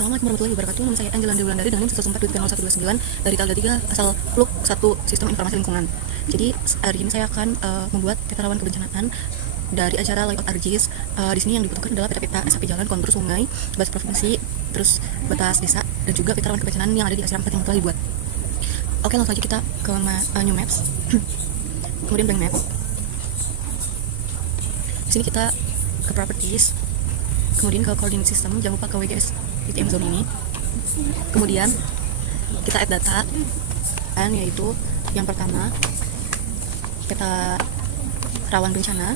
Assalamualaikum warahmatullahi wabarakatuh. Nama saya Angela Wulandari dengan NIM 114.0129 dari tanggal 3 asal PLUK 1 Sistem Informasi Lingkungan. Jadi hari ini saya akan membuat peta rawan kebencanaan dari acara Layout ARGIS. Di sini yang dibutuhkan adalah peta-peta SAP jalan, kontur sungai, batas provinsi, terus batas desa, dan juga peta rawan kebencanaan yang ada di asrama yang telah dibuat. Oke, langsung aja kita ke New Maps. Kemudian Blank Map. Di sini kita ke Properties, kemudian ke Coordinate System, jangan lupa ke WGS PTM Zone ini. Kemudian kita add data, dan yaitu yang pertama peta rawan bencana.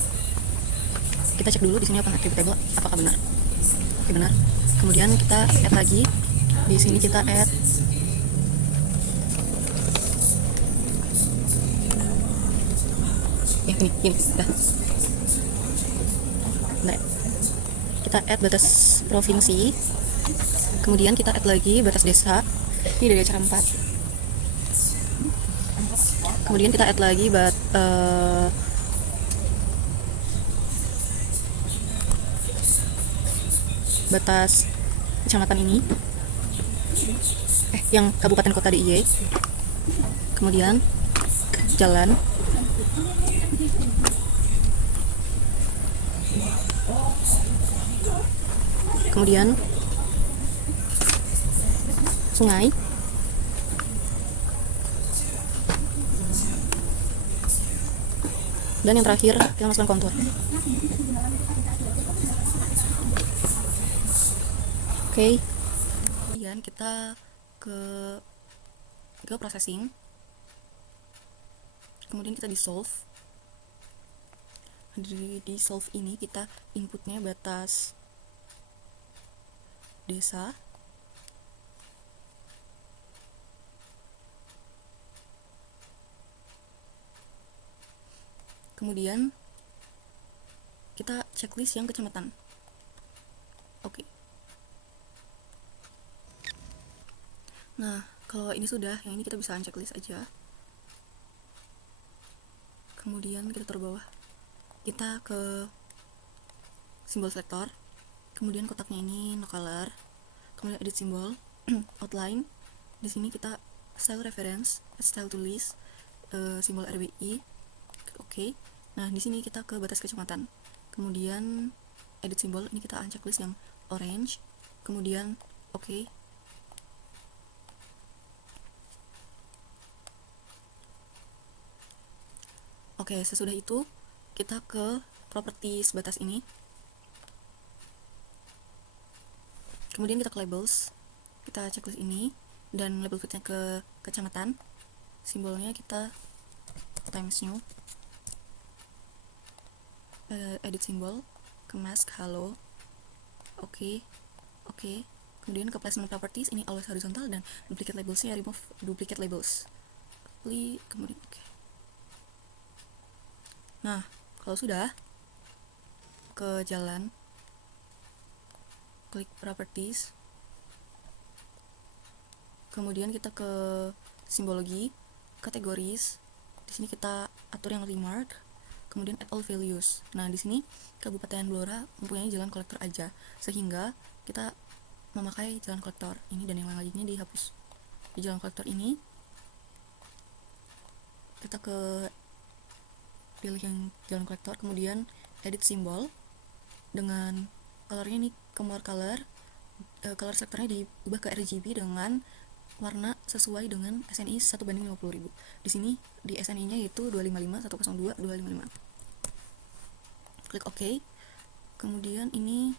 Kita cek dulu di sini open attributable apakah benar. Oke, benar. Kemudian kita add lagi. Di sini kita add ini dah. Nah, kita add batas provinsi, kemudian kita add lagi batas desa, ini dari acara 4. Kemudian kita add lagi batas kecamatan ini, yang kabupaten kota DIY. Kemudian jalan, kemudian sungai, dan yang terakhir kita masukkan kontur. Oke. Kemudian kita ke processing, kemudian kita di solve. Di solve ini kita inputnya batas desa, kemudian kita checklist yang kecamatan. Oke. Nah, kalau ini sudah, yang ini kita bisa unchecklist aja. Kemudian kita taruh bawah, kita ke simbol selektor, kemudian kotaknya ini no color, kemudian edit simbol, outline. Di sini kita style reference, style to list, simbol RWI. Oke. Nah, di sini kita ke batas kecamatan, kemudian edit simbol, ini kita unchecklist yang orange, kemudian oke. Oke, sesudah itu kita ke properties batas ini, kemudian kita ke labels, kita checklist ini, dan label fitnya ke kecamatan, simbolnya kita times new, edit simbol, ke mask halo, oke. Kemudian ke placement properties, ini always horizontal, dan duplicate labelsnya remove duplicate labels, kemudian oke. Nah, kalau sudah, ke jalan, klik properties, kemudian kita ke simbologi, kategoris. Di sini kita atur yang remark, kemudian add all values. Nah, di sini Kabupaten Blora mempunyai jalan kolektor aja, sehingga kita memakai jalan kolektor ini, dan yang lainnya dihapus. Di jalan kolektor ini kita pilih yang jalan kolektor, kemudian edit simbol dengan colornya ini ke more color, color sektornya diubah ke RGB dengan warna sesuai dengan SNI 1:50.000. Di sini di SNI nya yaitu 255 102 255. Klik OK. Kemudian ini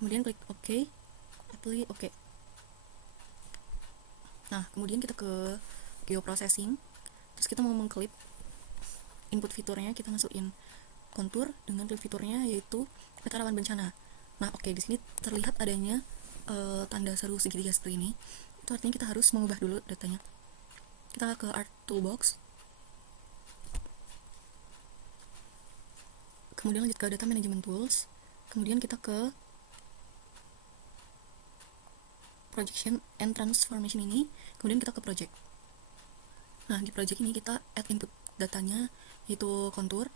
klik OK, apply OK. Nah, kemudian kita ke geoprocessing, terus kita mau mengklip input fiturnya, kita masukin kontur dengan klip fiturnya yaitu peta rawan bencana. Nah, oke, di sini terlihat adanya tanda seru segitiga seperti ini. Itu artinya kita harus mengubah dulu datanya. Kita ke Art Toolbox, kemudian lanjut ke Data Management Tools, kemudian kita ke Projection and Transformation ini, kemudian kita ke Project. Nah, di project ini kita add input datanya yaitu kontur.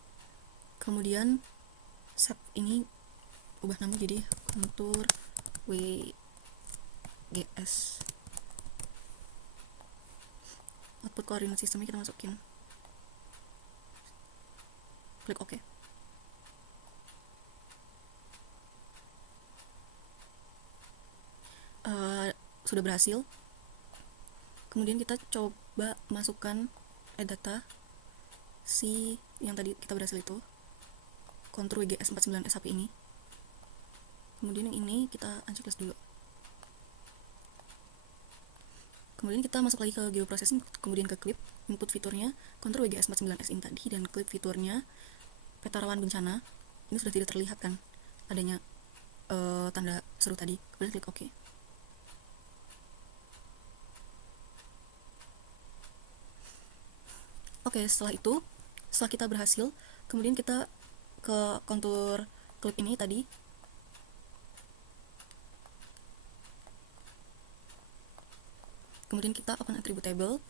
Kemudian set ini ubah nama jadi kontur WGS. Output koordinat sistemnya kita masukin, klik OK. Sudah berhasil. Kemudian kita coba masukkan data si yang tadi kita berhasil itu, kontur WGS 49S HP ini. Kemudian yang ini kita unchecklist dulu. Kemudian kita masuk lagi ke geoprocessing, kemudian ke clip, input fiturnya kontur WGS 49S ini tadi, dan clip fiturnya peta rawan bencana. Ini sudah tidak terlihat kan adanya tanda seru tadi. Kemudian klik OK. Oke, setelah kita berhasil, kemudian kita ke kontur clip ini tadi. Kemudian kita open attribute table.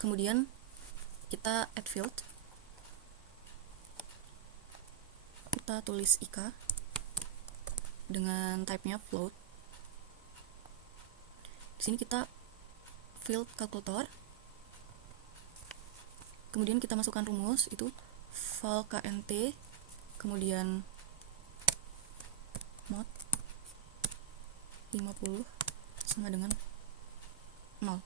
Kemudian kita add field. Kita tulis IK dengan type-nya float. Di sini kita field calculator. Kemudian kita masukkan rumus itu val knt, kemudian mod 50 sama dengan 0.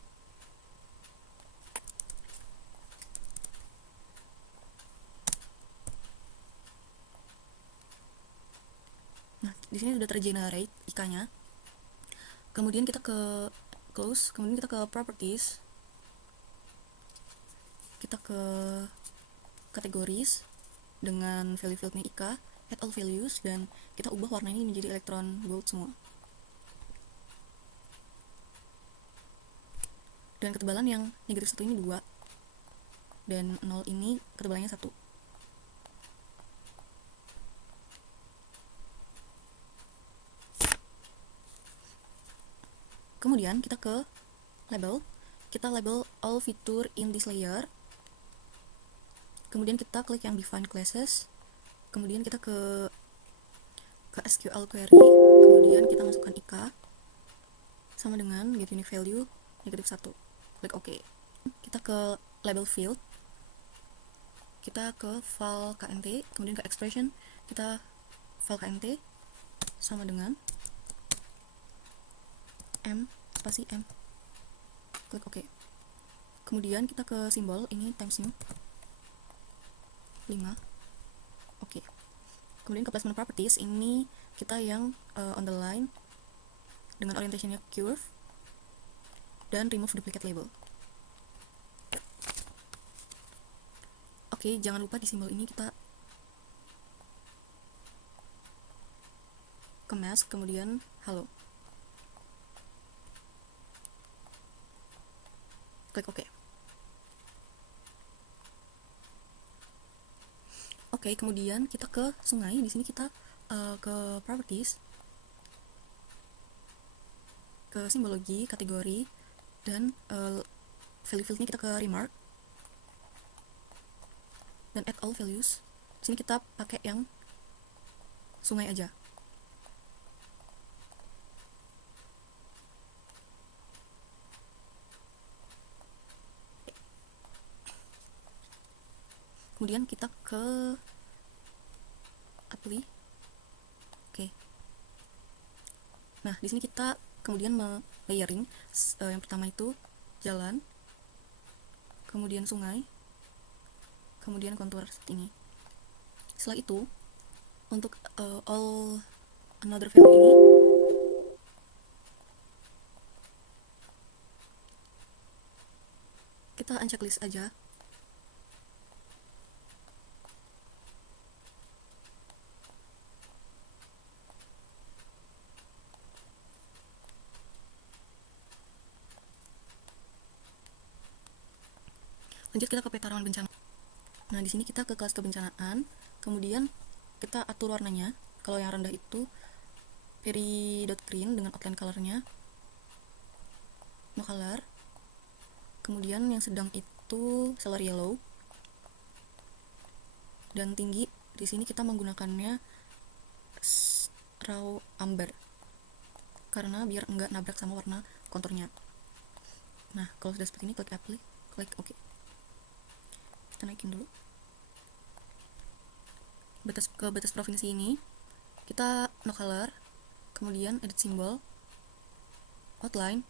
Nah, di sini sudah tergenerate IK-nya. Kemudian kita ke close, kemudian kita ke properties. Kita ke categories dengan value fieldnya IK, add all values, dan kita ubah warna ini menjadi electron gold semua. Dan ketebalan yang negatif 1 ini 2, dan 0 ini ketebalannya 1. Kemudian kita ke label, kita label all feature in this layer. Kemudian kita klik yang define classes, kemudian kita ke SQL query, kemudian kita masukkan IK sama dengan get unique value negatif 1, klik OK. Kita ke label field, kita ke val knt, kemudian ke expression, kita val knt sama dengan M spasi M, klik OK. Kemudian kita ke simbol ini times new 5, oke. Kemudian ke placement properties, ini kita yang on the line dengan orientationnya curve, dan remove duplicate label. Oke, jangan lupa di simbol ini kita ke mask, kemudian halo, klik OK. Oke, kemudian kita ke sungai. Di sini kita ke properties, ke simbologi, kategori, dan value fieldnya kita ke remark, dan add all values. Di sini kita pakai yang sungai aja. Kemudian kita ke apply. Oke. Nah, di sini kita kemudian layering. Yang pertama itu jalan, kemudian sungai, kemudian kontur seperti ini. Setelah itu, untuk all another value ini, kita unchecklist aja. Lanjut kita ke peta rawan bencana. Nah, di sini kita ke kelas kebencanaan, kemudian kita atur warnanya. Kalau yang rendah itu peri.green dengan outline colornya no color. Kemudian yang sedang itu solar yellow. dan tinggi. Di sini kita menggunakannya raw amber karena biar enggak nabrak sama warna konturnya. Nah, kalau sudah seperti ini, klik apply, klik OK. Kita naikin dulu batas provinsi ini, kita no color, kemudian edit symbol, outline,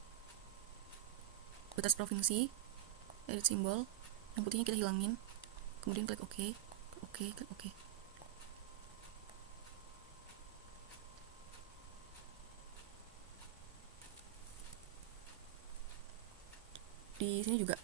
batas provinsi, edit symbol, yang putihnya kita hilangin, kemudian klik OK, klik OK. Di sini juga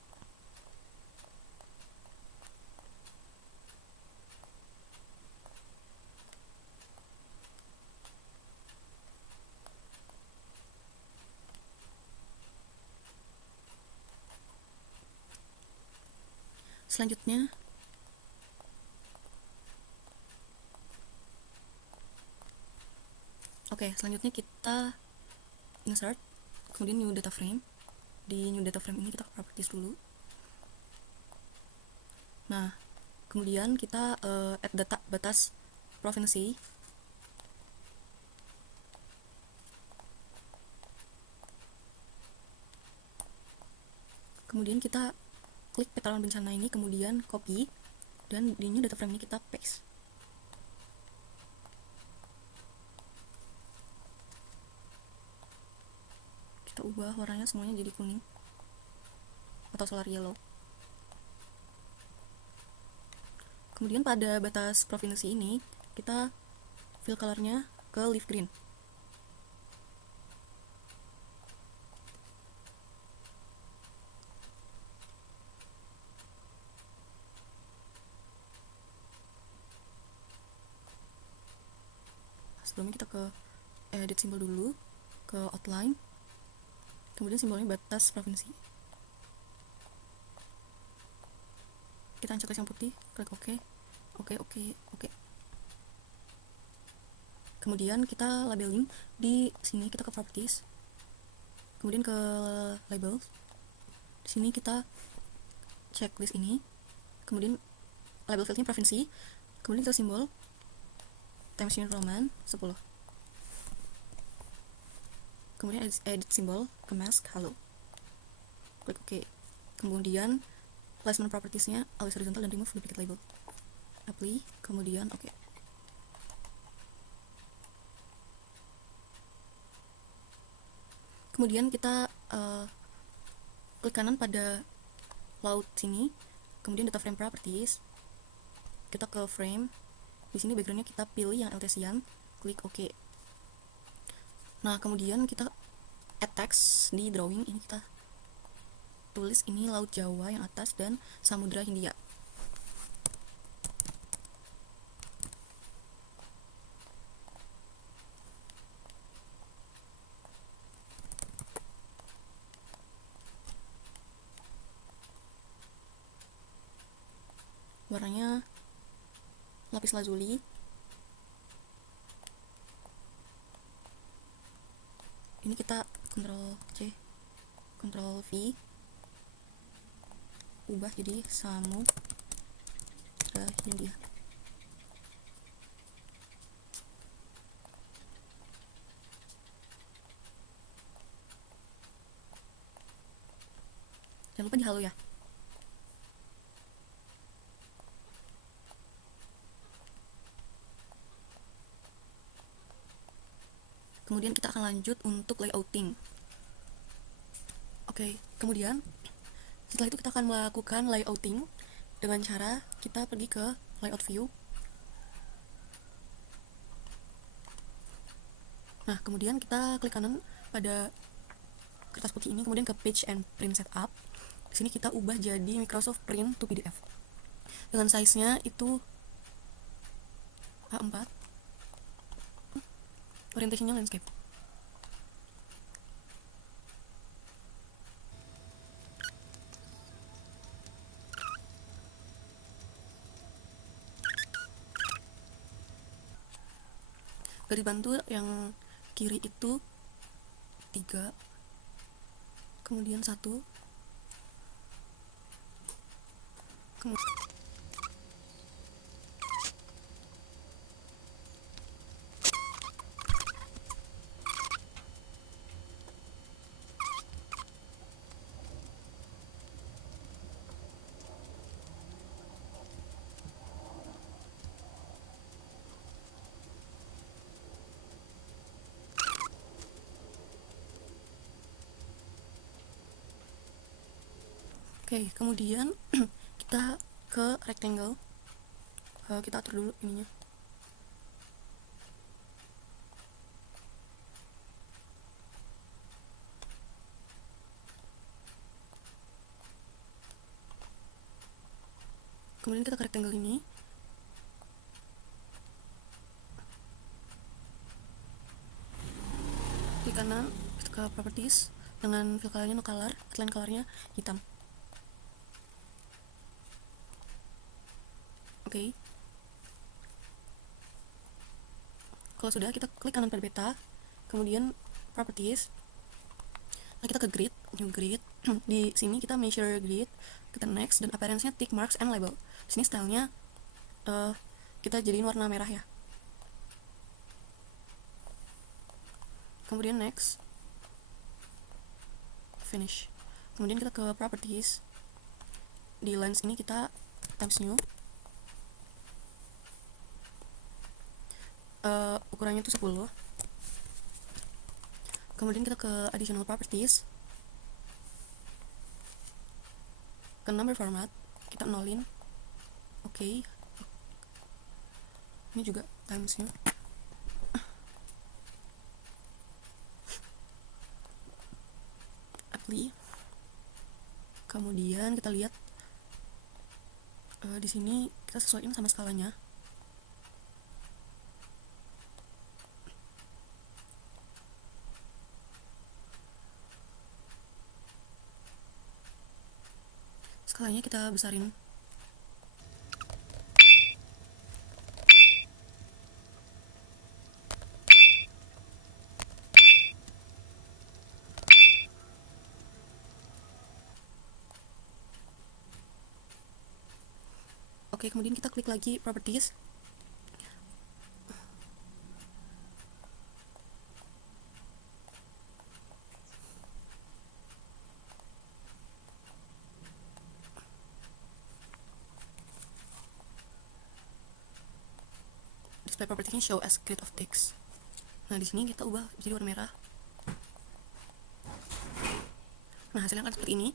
selanjutnya selanjutnya kita insert, kemudian new data frame. Di new data frame ini kita ke properties dulu. Nah, kemudian kita add data batas provinsi. Kemudian kita klik peta rawan bencana ini, kemudian copy, dan di new data frame ini kita paste. Kita ubah warnanya semuanya jadi kuning atau solar yellow. Kemudian pada batas provinsi ini kita fill colornya ke leaf green. Sebelumnya kita ke edit simbol dulu, ke outline, kemudian simbolnya batas provinsi. Kita ancak yang putih, klik OK. Kemudian kita labeling. Di sini kita ke properties, kemudian ke label. Di sini kita checklist ini, kemudian label fieldnya provinsi, kemudian kita simbol Times New Roman 10. Kemudian edit simbol ke mask halo, klik OK. Kemudian placement propertiesnya always horizontal dan remove duplicate label, apply, kemudian OK. Kemudian kita klik kanan pada laut sini, kemudian data frame properties, kita ke frame. Di sini backgroundnya kita pilih yang Altezian, klik OK. Nah, kemudian kita add text di drawing ini, kita tulis ini Laut Jawa yang atas dan Samudra Hindia. Warnanya lapis lazuli. Ini kita Ctrl C, Ctrl V, ubah jadi Samudra Hindia. Jangan lupa di halo ya. Kemudian kita akan lanjut untuk layouting. Kemudian setelah itu kita akan melakukan layouting dengan cara kita pergi ke layout view. Nah, kemudian kita klik kanan pada kertas putih ini, kemudian ke page and print setup. Di sini kita ubah jadi Microsoft Print to PDF dengan size-nya itu A4. Orientasinya landscape. Garis bantu yang kiri itu 3, kemudian 1, Oke, kemudian kita ke rectangle. Kita atur dulu ininya. Kemudian kita ke rectangle ini. Di kanan kita ke properties dengan fill colornya no color, outline colornya hitam. Oke. Kalau sudah, kita klik kanan pada beta, kemudian properties. Nah, kita ke grid, new grid. Di sini kita measure grid, kita next, dan appearance-nya tick marks and label. Di sini stylenya kita jadiin warna merah ya. Kemudian next, finish. Kemudian kita ke properties. Di lens ini kita times new. Ukurannya itu 10. Kemudian kita ke additional properties, ke number format kita nolin. Oke. Ini juga times new. Apply. Kemudian kita lihat di sini kita sesuaikan sama skalanya. Skalanya kita besarin. Oke, kemudian kita klik lagi properties. Display propertiesnya show as grid of text. Nah, di sini kita ubah jadi warna merah. Nah, hasilnya akan seperti ini.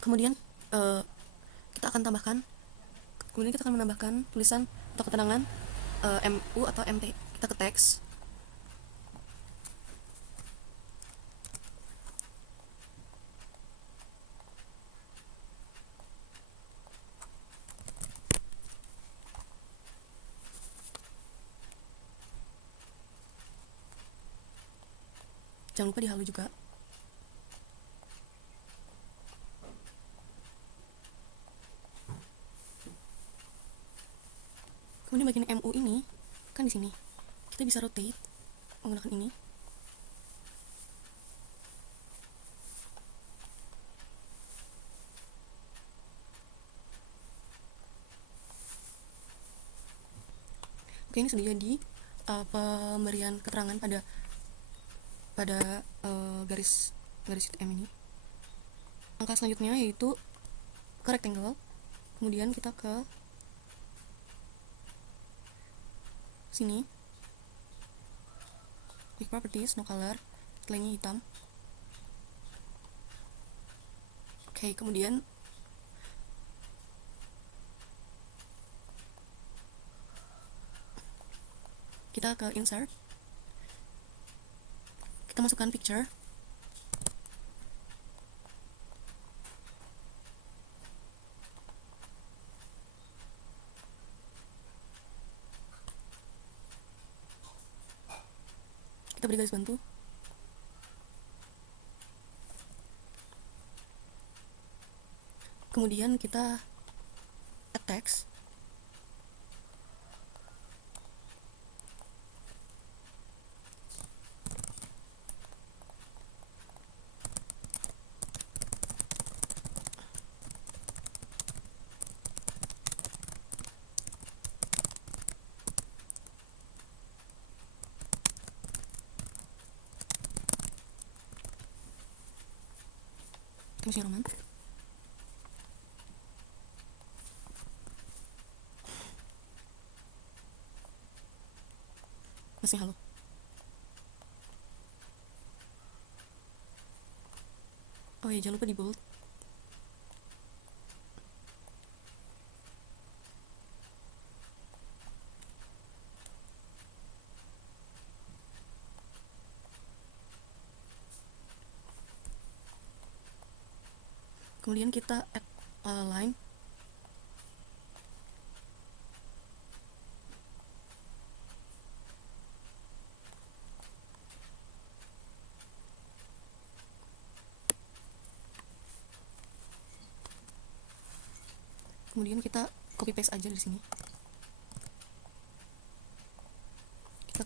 Kemudian kita akan menambahkan tulisan atau keterangan MU atau MT. Kita ke teks. Jangan lupa dihalu juga. Kemudian bagian MU ini kan di sini. Kita bisa rotate menggunakan ini. Oke, ini sudah jadi pemberian keterangan pada garis M ini. Langkah selanjutnya yaitu ke rectangle, kemudian kita ke sini, klik properties, no color, outline-nya hitam. Oke, kemudian kita ke insert, kita masukkan picture. Kita beri garis bantu. Kemudian kita add text. Terusnya Roman. Masih halo. Oh ya, jangan lupa di bold. Kemudian kita add line. Kemudian kita copy paste aja di sini. Kita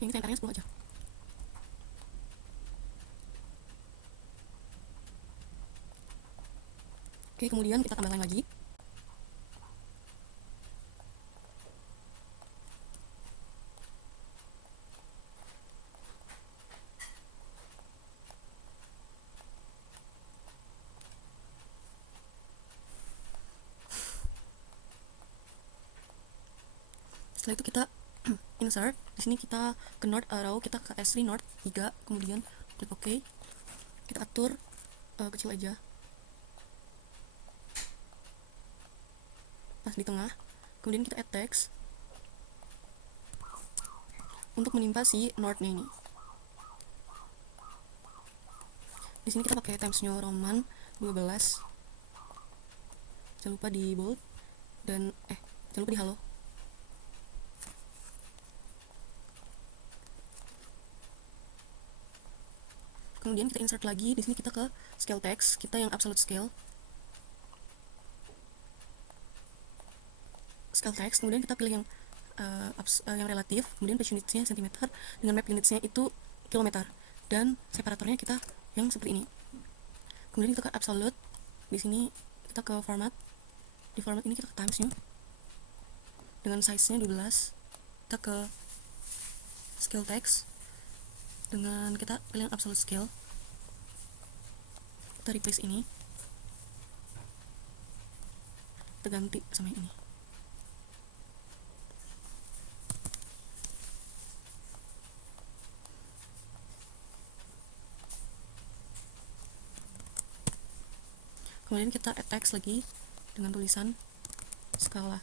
ini tempernya 10 aja. Oke, kemudian kita tambah line lagi. Setelah itu kita insert. Di sini kita ke north arrow, kita ke S3 north 3, kemudian klik OK. Kita atur kecil aja. Pas di tengah. Kemudian kita add text untuk menimpa si north-nya ini. Di sini kita pakai Times New Roman 12. Jangan lupa di bold dan jangan lupa di halo. Kemudian kita insert lagi. Di sini kita ke scale text, kita yang absolute scale. Scale text, kemudian kita pilih yang relatif, kemudian page unitsnya cm dengan map unitsnya itu kilometer, dan separatornya kita yang seperti ini. Kemudian kita ke absolute. Di sini kita ke format. Di format ini kita ke Times New dengan size-nya 12. Kita ke scale text dengan kita pilih yang absolute scale. Kita replace ini, kita ganti sama ini. Kemudian kita add text lagi dengan tulisan skala.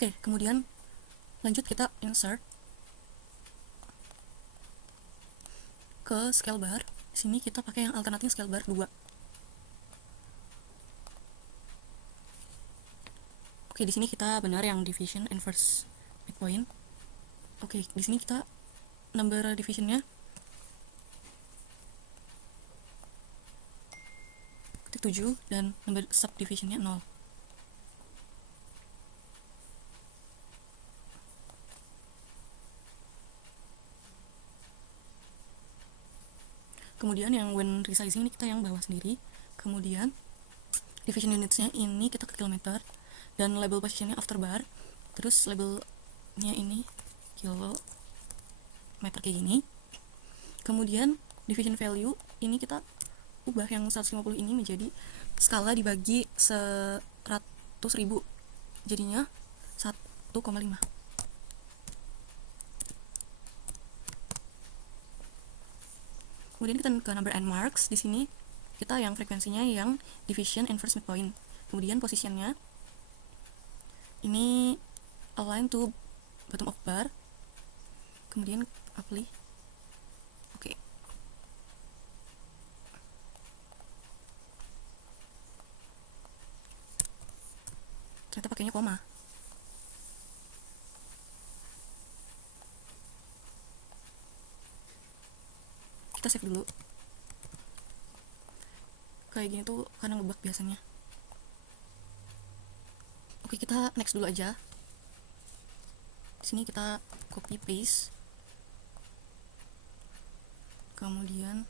Oke, kemudian lanjut kita insert ke scale bar. Di sini kita pakai yang alternatif scale bar 2. Oke, di sini kita benar yang division inverse midpoint. Oke, di sini kita number divisionnya ketik 7 dan number subdivisionnya 0. Kemudian yang when resizing ini kita yang bawah sendiri. Kemudian division unitsnya ini kita ke kilometer, dan label positionnya after bar. Terus labelnya ini kilometer kayak gini. Kemudian division value ini kita ubah yang 150 ini menjadi skala dibagi 100.000, jadinya 1,5. Kemudian kita ke number and marks. Di sini kita yang frekuensinya yang division inverse midpoint. Kemudian positionnya ini align to bottom of bar. Kemudian apply. Oke. ternyata pakainya koma. Kita save dulu. Kayak gini tuh karena ngebug biasanya. Oke, kita next dulu aja. Di sini kita copy paste. Kemudian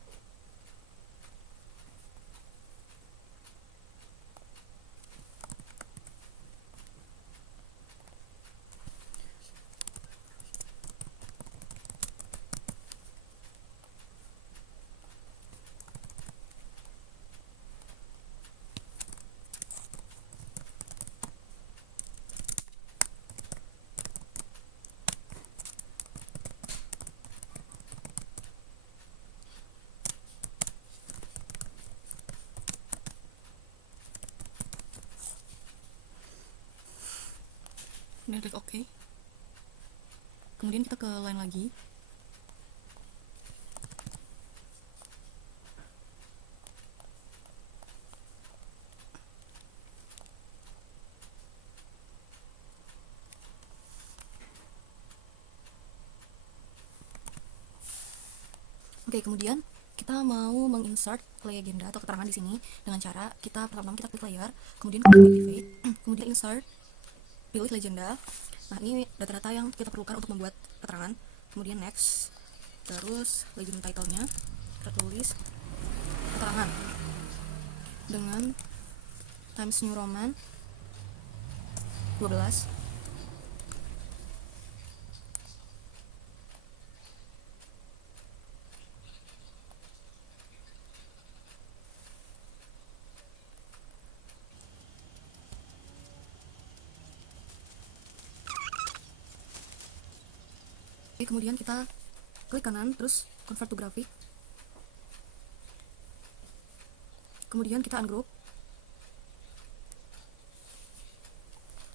klik OK. Kemudian kita ke line lagi. Oke, kemudian kita mau menginsert legenda atau keterangan di sini dengan cara kita pertama kita klik layer, kemudian klik activate, kemudian insert, pilih legenda. Nah, ini data-data yang kita perlukan untuk membuat keterangan. Kemudian next, terus legend title-nya kita tulis keterangan dengan Times New Roman 12. Oke, kemudian kita klik kanan terus convert to graphic, kemudian kita ungroup.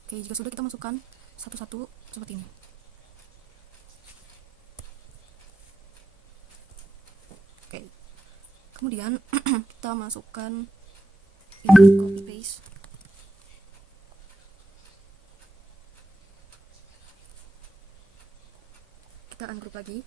Oke, jika sudah kita masukkan satu-satu seperti ini. Oke, kemudian kita masukkan ini, copy paste. Kita ungroup lagi.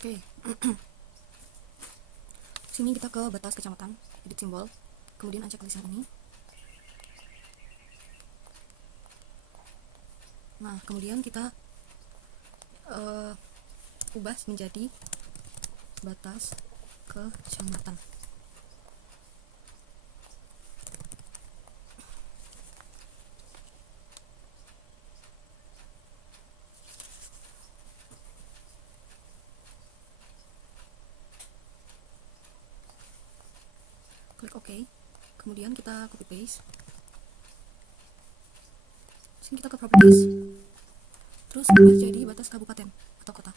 Oke. Sini kita ke batas kecamatan, edit simbol, kemudian acak tulisan ini. Nah, kemudian kita ubah menjadi batas kecamatan. Klik OK, kemudian kita copy paste. Sini kita ke properties, terus ubah jadi batas kabupaten atau kota.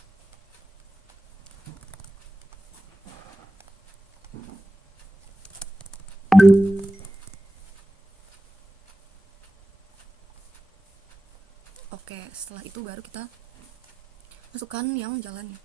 Oke, setelah itu baru kita masukkan yang jalan.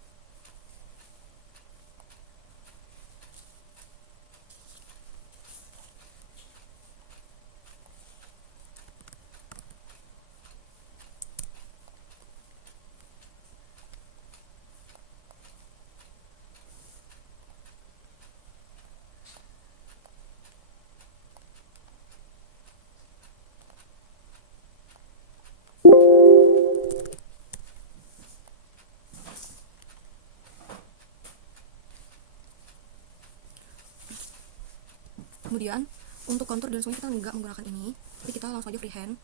Kemudian untuk kontur dan semuanya kita nggak menggunakan ini, tapi kita langsung aja freehand.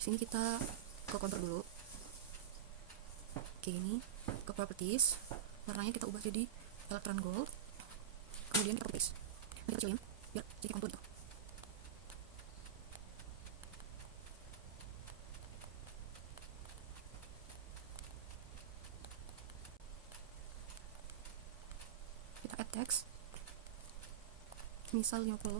Sini kita ke kontur dulu. Oke, ini ke properties, warnanya kita ubah jadi electron gold, kemudian kita paste. Nanti kita kecilin biar jadi kontur gitu. misal 50.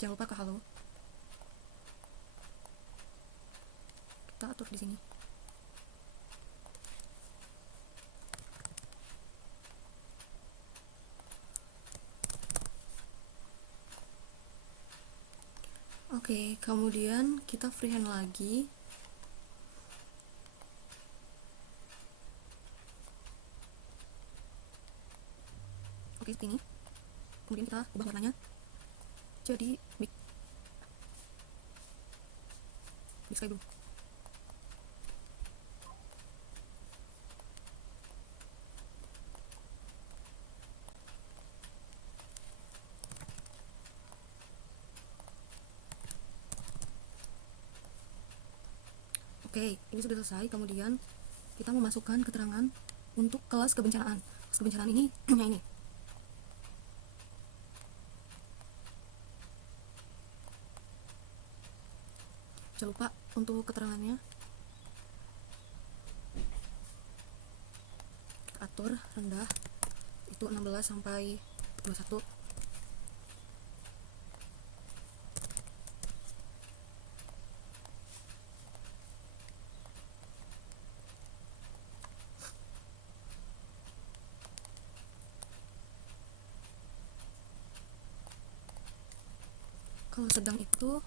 Jangan lupa ke halo. Kita atur di sini. Oke, kemudian kita freehand lagi. Oke, seperti ini. Kemudian kita ubah warnanya jadi big sky blue. Oke, ini sudah selesai. Kemudian kita memasukkan keterangan untuk kelas kebencanaan. Kelas kebencanaan ini ini. Jangan lupa untuk keterangannya kita atur rendah itu 16 sampai 21. Kalau sedang itu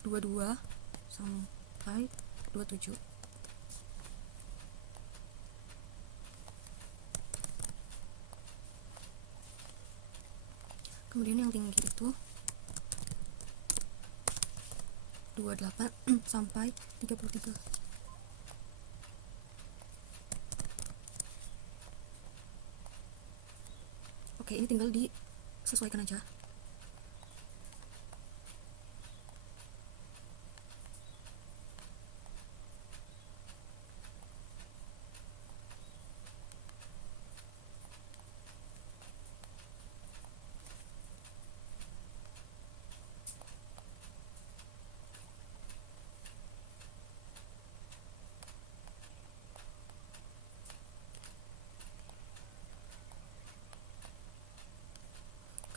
22 sampai 27. Kemudian yang tinggi itu 28 sampai 33. Oke, ini tinggal disesuaikan aja.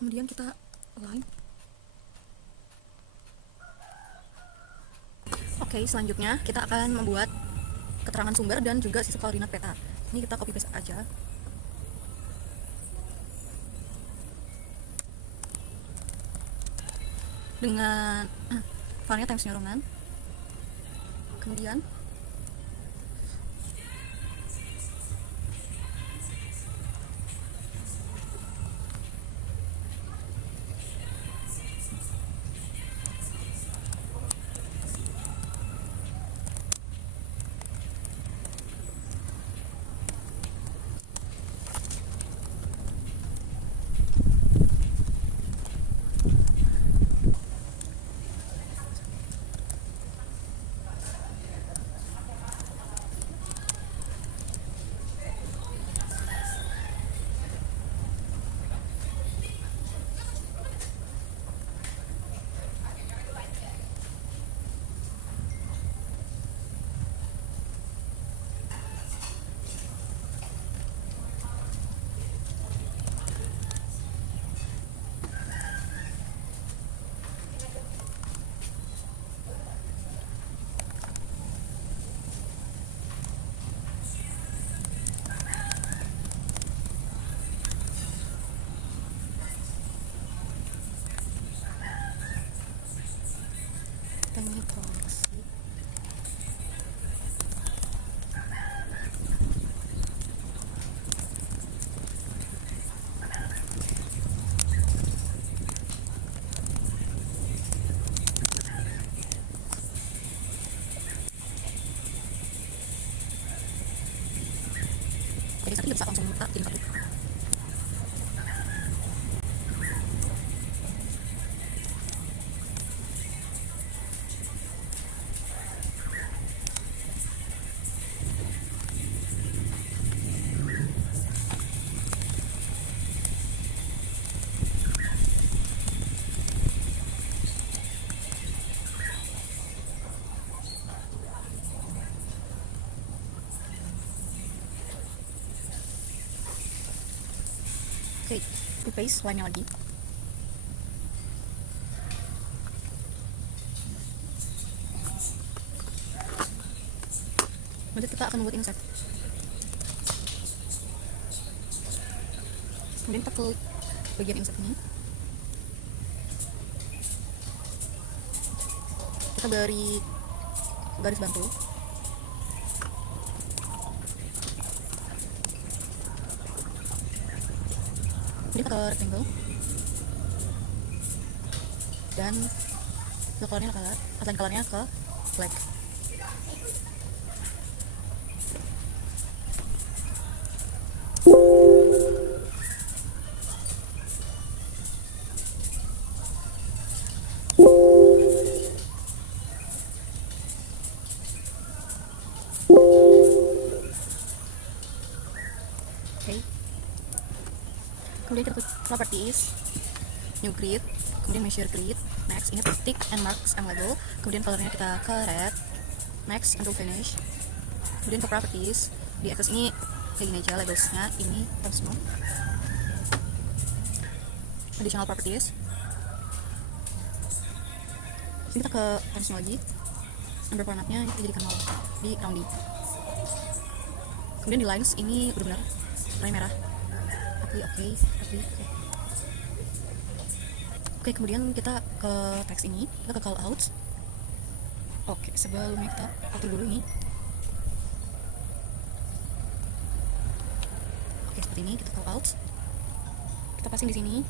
Kemudian kita align. Oke, selanjutnya kita akan membuat keterangan sumber dan juga sisa koordinat peta. Ini kita copy paste aja. Dengan filenya Times New Roman. Kemudian Oke, we paste line-nya lagi. Lanjut kita akan membuat insert. Kemudian kita klik bagian insert ini. Kita beri garis bantu. Kemudian kita ke rectangle. Dan colornya outline colornya ke black. Okay. Kemudian kita klik properties, new grid, kemudian measure grid, next ini tick and marks and label, kemudian colornya kita ke red, next until finish, kemudian ke properties, di atas ini kayak gini aja labelsnya, ini semua additional properties. Sini kita ke lagi, number formatnya kita jadikan 0 di rounding. Kemudian di lines ini udah benar warna merah. Oke, kemudian kita ke teks ini, kita ke call out. Oke, sebelumnya kita atur dulu ini. Oke, seperti ini kita call out. Kita passing di sini.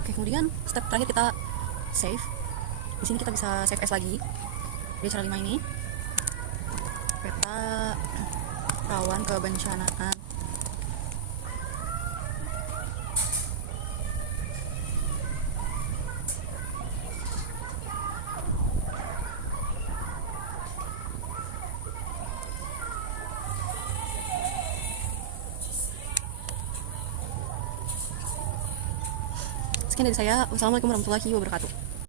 Oke, kemudian step terakhir kita save. Di sini kita bisa save as lagi. Di cara 5 ini peta rawan kebencanaan. Sekian dari saya. Wassalamualaikum warahmatullahi wabarakatuh.